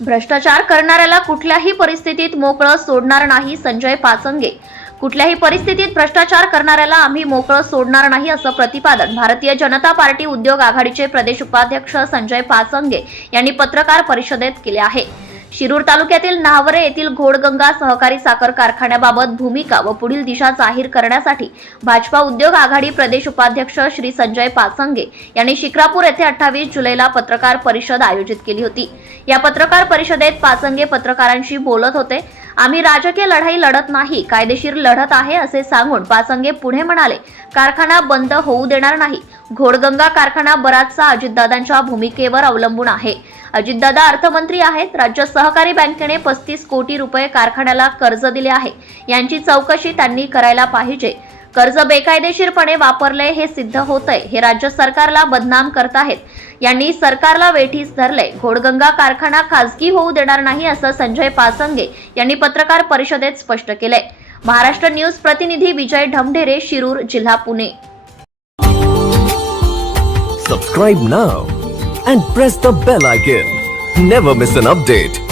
भ्रष्टाचार करणाऱ्याला कुठल्याही परिस्थितीत मोकळं सोडणार नाही संजय पाचंगे. कुठल्याही परिस्थितीत भ्रष्टाचार करणाऱ्याला आम्ही मोकळं सोडणार नाही असं प्रतिपादन भारतीय जनता पार्टी उद्योग आघाडीचे प्रदेश उपाध्यक्ष संजय पाचंगे यांनी पत्रकार परिषदेत केले आहे. शिरूर तालुक्यातील नाहवरे येथील घोडगंगा सहकारी साखर कारखान्याबाबत भूमिका व पुढील दिशा जाहीर करण्यासाठी भाजपा उद्योग आघाडी प्रदेश उपाध्यक्ष श्री संजय पाचंगे यांनी शिक्रापूर येथे अठ्ठावीस जुलैला पत्रकार परिषद आयोजित केली होती. या पत्रकार परिषदेत पाचंगे पत्रकारांशी बोलत होते. आम्ही राजकीय लढाई लढत नाही कायदेशीर लढत आहे असे सांगून पासंगे पुढे म्हणाले कारखाना बंद होऊ देणार नाही. घोडगंगा कारखाना बराचसा अजितदादांच्या भूमिकेवर अवलंबून आहे. अजितदादा अर्थमंत्री आहेत राज्य सहकारी बँकेने पस्तीस कोटी रुपये कारखान्याला कर्ज दिले आहे. यांची चौकशी त्यांनी करायला पाहिजे. कर्ज बेकायदेशीरपणे वापरले हे सिद्ध होतंय. हे राज्य सरकारला बदनाम करत आहेत. यांनी सरकारला वेठीस धरले घोडगंगा कारखाना खासगी होऊ देणार नाही असं संजय पासंगे यांनी पत्रकार परिषदेत स्पष्ट केलंय. महाराष्ट्र न्यूज प्रतिनिधी विजय ढमढेरे शिरूर जिल्हा Pune. Subscribe now and press the bell icon never miss an update